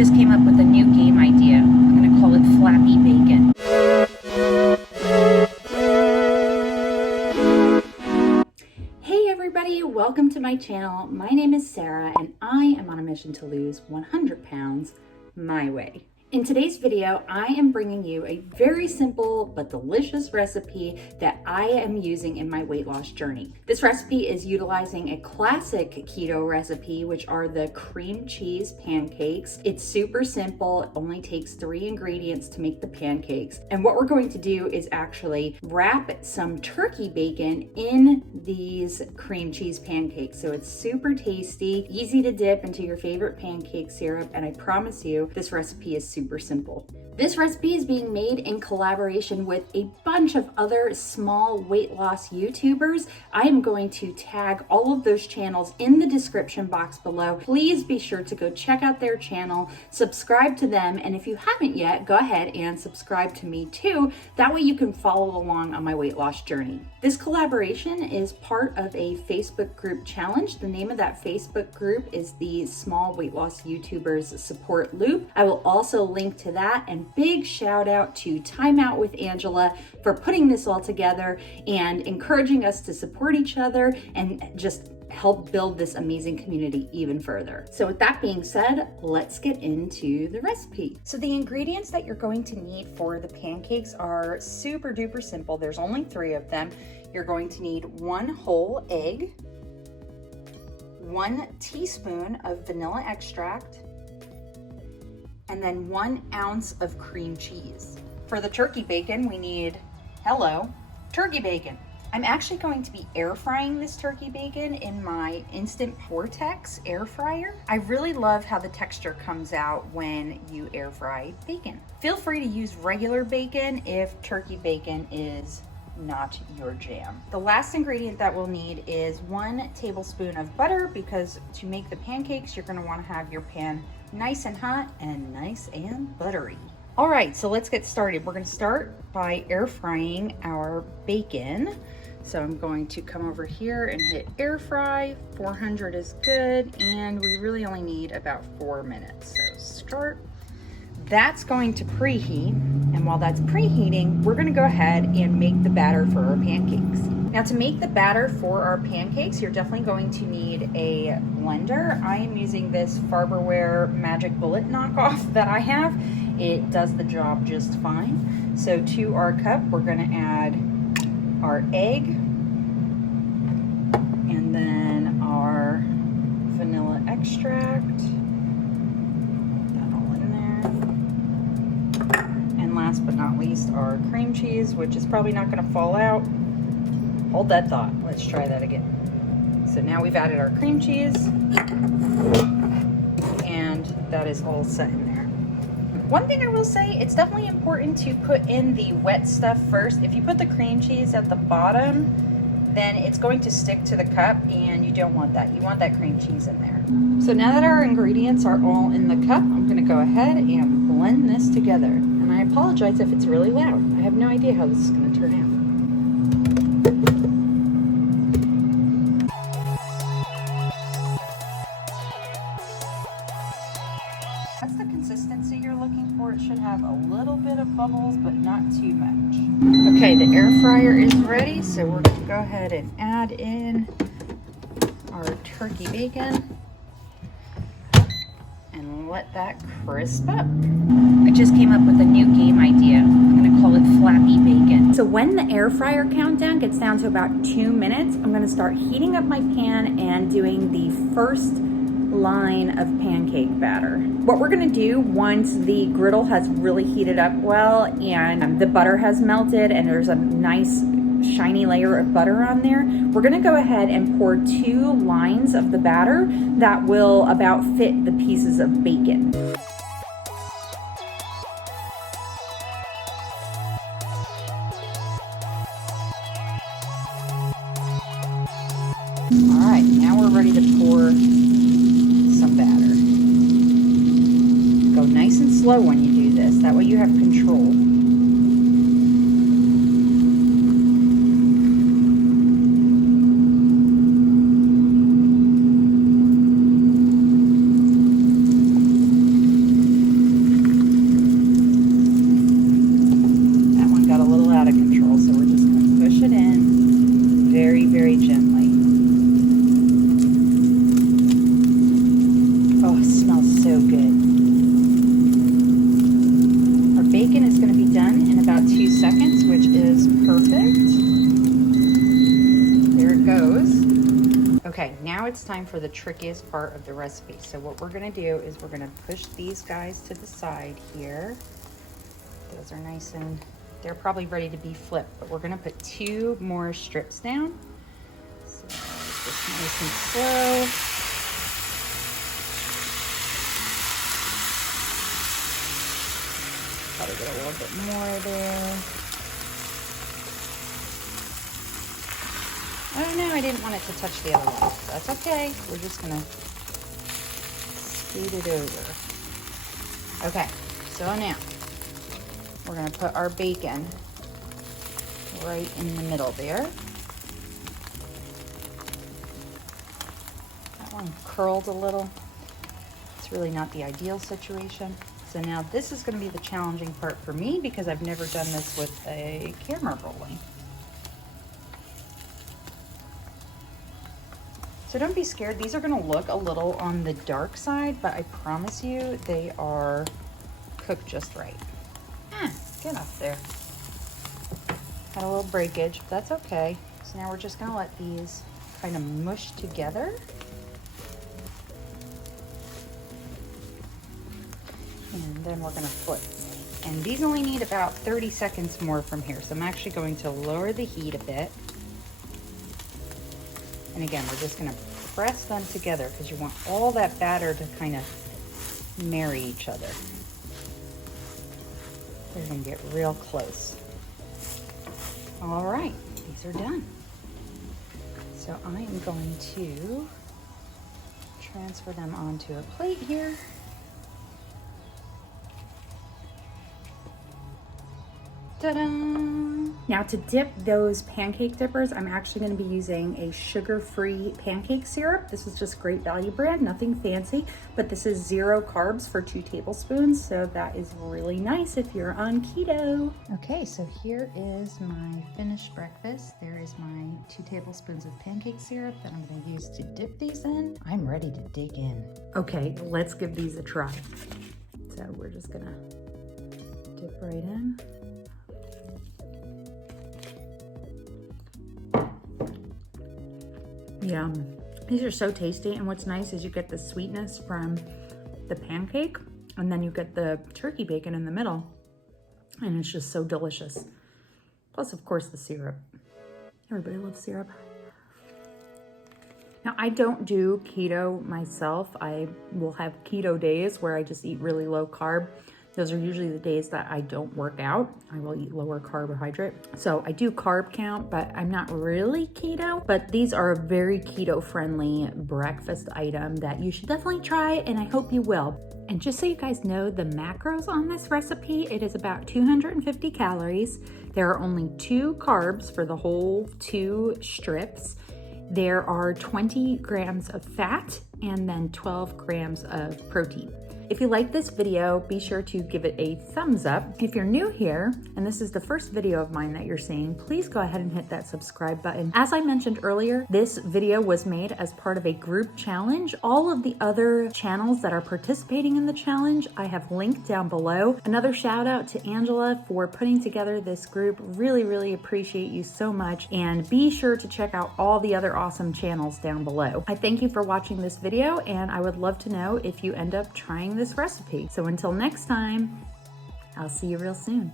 just came up with a new game idea. I'm going to call it Flappy Bacon. Hey everybody, welcome to my channel. My name is Sarah and I am on a mission to lose 100 pounds my way. In today's video, I am bringing you a very simple but delicious recipe that I am using in my weight loss journey. This recipe is utilizing a classic keto recipe, which are the cream cheese pancakes. It's super simple. It only takes 3 ingredients to make the pancakes. And what we're going to do is actually wrap some turkey bacon in these cream cheese pancakes. So it's super tasty, easy to dip into your favorite pancake syrup, and I promise you, this recipe is super simple. This recipe is being made in collaboration with a bunch of other small weight loss YouTubers. I am going to tag all of those channels in the description box below. Please be sure to go check out their channel, subscribe to them, and if you haven't yet, go ahead and subscribe to me too. That way you can follow along on my weight loss journey. This collaboration is part of a Facebook group challenge. The name of that Facebook group is the Small Weight Loss YouTubers Support Loop. I will also link to that, and big shout out to Time Out with Angela for putting this all together and encouraging us to support each other and just help build this amazing community even further. So with that being said, let's get into the recipe. So the ingredients that you're going to need for the pancakes are super duper simple. There's only 3 of them. You're going to need 1 whole egg, 1 teaspoon of vanilla extract, and then 1 ounce of cream cheese. For the turkey bacon, we need, turkey bacon. I'm actually going to be air frying this turkey bacon in my Instant Vortex air fryer. I really love how the texture comes out when you air fry bacon. Feel free to use regular bacon if turkey bacon is not your jam. The last ingredient that we'll need is 1 tablespoon of butter, because to make the pancakes, you're gonna wanna have your pan nice and hot and nice and buttery. All right, so let's get started. We're gonna start by air frying our bacon. So I'm going to come over here and hit air fry. 400 is good, and we really only need about 4 minutes. So start. That's going to preheat, and while that's preheating, we're gonna go ahead and make the batter for our pancakes. Now, to make the batter for our pancakes, you're definitely going to need a blender. I am using this Farberware Magic Bullet knockoff that I have. It does the job just fine. So to our cup, we're gonna add our egg, and then our vanilla extract. That all in there. And last but not least, our cream cheese, which is probably not gonna fall out. Hold that thought. Let's try that again. So now we've added our cream cheese, and that is all set in there. One thing I will say, it's definitely important to put in the wet stuff first. If you put the cream cheese at the bottom, then it's going to stick to the cup, and you don't want that. You want that cream cheese in there. So now that our ingredients are all in the cup, I'm gonna go ahead and blend this together. And I apologize if it's really loud. I have no idea how this is gonna turn out. That's the consistency you're looking for. It should have a little bit of bubbles, but not too much. Okay, the air fryer is ready, so we're gonna go ahead and add in our turkey bacon and let that crisp up. I just came up with a new game idea. I'm gonna call it Flappy Bacon. So when the air fryer countdown gets down to about 2 minutes, I'm gonna start heating up my pan and doing the first line of pancake batter. What we're gonna do once the griddle has really heated up well and the butter has melted and there's a nice shiny layer of butter on there, we're gonna go ahead and pour 2 lines of the batter that will about fit the pieces of bacon. All right, now we're ready to pour some batter. Go nice and slow when you do this. That way you have control. so good. Our bacon is going to be done in about 2 seconds, which is perfect. There it goes. Okay, now it's time for the trickiest part of the recipe. So what we're going to do is we're going to push these guys to the side here. Those are nice and they're probably ready to be flipped, but we're going to put 2 more strips down. So just nice and slow. Probably get a little bit more there. Oh no, I didn't want it to touch the other one. That's okay. We're just gonna scoot it over. Okay, so now we're gonna put our bacon right in the middle there. That one curled a little. It's really not the ideal situation. So now this is gonna be the challenging part for me because I've never done this with a camera rolling. So don't be scared. These are gonna look a little on the dark side, but I promise you they are cooked just right. Get up there. Had a little breakage, but that's okay. So now we're just gonna let these kind of mush together. And then we're gonna flip. And these only need about 30 seconds more from here. So I'm actually going to lower the heat a bit. And again, we're just gonna press them together because you want all that batter to kind of marry each other. They're gonna get real close. All right, these are done. So I am going to transfer them onto a plate here. Ta-da! Now to dip those pancake dippers, I'm actually going to be using a sugar-free pancake syrup. This is just Great Value brand, nothing fancy, but this is 0 carbs for 2 tablespoons, so that is really nice if you're on keto. Okay, so here is my finished breakfast. There is my 2 tablespoons of pancake syrup that I'm going to use to dip these in. I'm ready to dig in. Okay, let's give these a try. So we're just going to dip right in. Yum. These are so tasty, and what's nice is you get the sweetness from the pancake, and then you get the turkey bacon in the middle, and it's just so delicious. Plus, of course, the syrup. Everybody loves syrup. Now, I don't do keto myself. I will have keto days where I just eat really low carb. Those are usually the days that I don't work out. I will eat lower carbohydrate. So I do carb count, but I'm not really keto. But these are a very keto-friendly breakfast item that you should definitely try, and I hope you will. And just so you guys know the macros on this recipe, it is about 250 calories. There are only 2 carbs for the whole 2 strips. There are 20 grams of fat and then 12 grams of protein. If you like this video, be sure to give it a thumbs up. If you're new here, and this is the first video of mine that you're seeing, please go ahead and hit that subscribe button. As I mentioned earlier, this video was made as part of a group challenge. All of the other channels that are participating in the challenge, I have linked down below. Another shout out to Angela for putting together this group. Really, really appreciate you so much. And be sure to check out all the other awesome channels down below. I thank you for watching this video, and I would love to know if you end up trying this recipe. So until next time, I'll see you real soon.